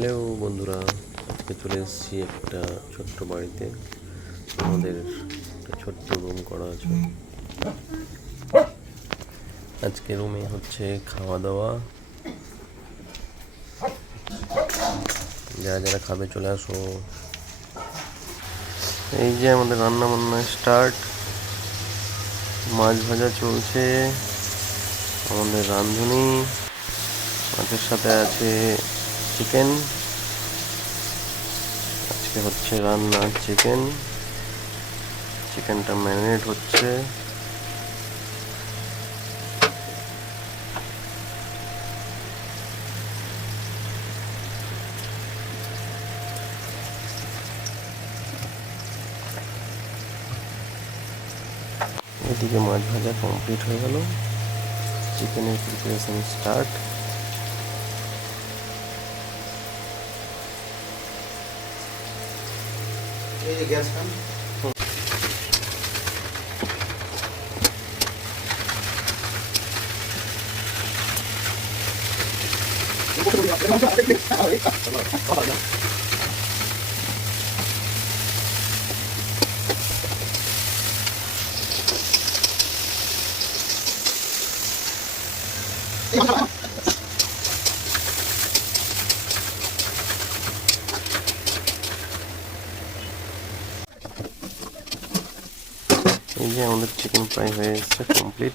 Hello বন্ধুরা, আজকে চলে এসেছি একটা ছোট্ট বাড়িতে। আমাদের একটা ছোট্ট রুম করা আছে। আজকে রুমে হচ্ছে খাওয়া দাওয়া। যারা যারা খাবে চলে আসো। এই যে আমাদের রান্না বান্না স্টার্ট। মাছ ভাজা চলছে। আমাদের রাঁধুনি, মাছের সাথে আছে চিকেন। আজকে হচ্ছে রান্না চিকেনটা ম্যারিনেট হচ্ছে। এদিকে মাছ ভাজা কমপ্লিট হয়ে গেল। চিকেনের প্রিপারেশন স্টার্ট। এই গ্যাস খান এই যে আমাদের চিকেন ফ্রাই হয়ে এসেছে কমপ্লিট।